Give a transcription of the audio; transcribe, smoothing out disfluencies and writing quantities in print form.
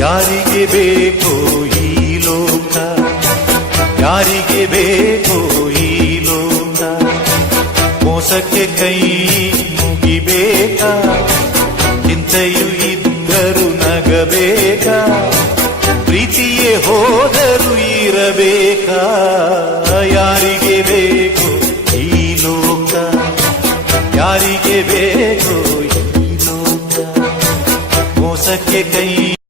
ಯಾರಿಗೆ ಬೇಕೋ ಈ ಲೋಕ, ಯಾರಿಗೆ ಬೇಕೋ ಈ ಲೋಕ, ಮೋಸಕ್ಕೆ ಕೈ ಮುಗಿಬೇಕಾ, ಚಿಂತೆಯು ಇದ್ದರು ನಗಬೇಕಾ, ಪ್ರೀತಿಯೇ ಹೋದರು ಇರಬೇಕಾ. ಯಾರಿಗೆ ಬೇಕೋ ಈ ಲೋಕ, ಯಾರಿಗೆ ಬೇಕೋ ಈ ಲೋಕ, ಮೋಸಕ್ಕೆ ಕೈ